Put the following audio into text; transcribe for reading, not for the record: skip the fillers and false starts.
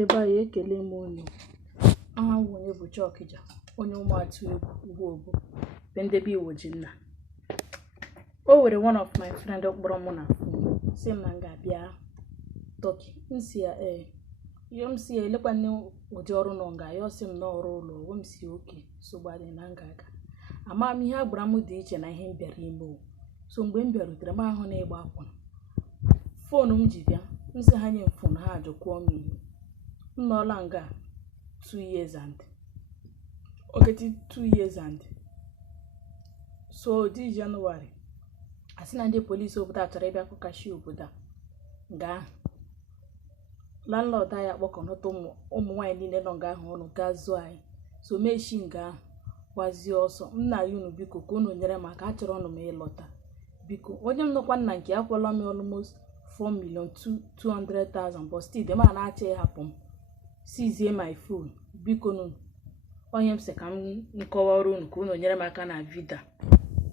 Ndebe anyị ekele m unu. Aha m onye bụ Chọkịja, onye ụmụatụ egwu Igbo, be ndebe Igbo ji nna. O were one of my friend kpọrọ m na phone, sị m na m ga-abịa Turkey. M si ya m si ya elekwanne ụdị ọrụ nọ nga ya, ọ sị m na ọrụ ụlọ. M si oke so gbadị na nga ama m ihe agbara m dị iche na ihe m bịara ime. So mgbe m bịarutere m ahụ na ịgba akwụna, fonu m ji bịa, m sị ha nye m fonu, ha ajụkwuo m ihe. M nọọla nga 2 years and ogeti 2 years and so dị January asị na ndị polisi obodo achọrọ ịbịa kụkashi obodo nga landlord anyị akpọkọnọta ụmụ nwaanyị niile nọ nga ahụ ọnụ gaa zụọ anyị. So meshi nga ahụ gwazie ọsọ. M na-ayọ unu biko ka unu nyere m aka, achọrọ ọnụ m ịlọta biko. Onye m nọkwa nna nke akwụla m almost 4,200,000 but still dem a na-achọ ịhapụ m sizie my phone. Biko nụ onye m sị ka m nkọwa ọrụ unu ka unu nyere m aka na vida.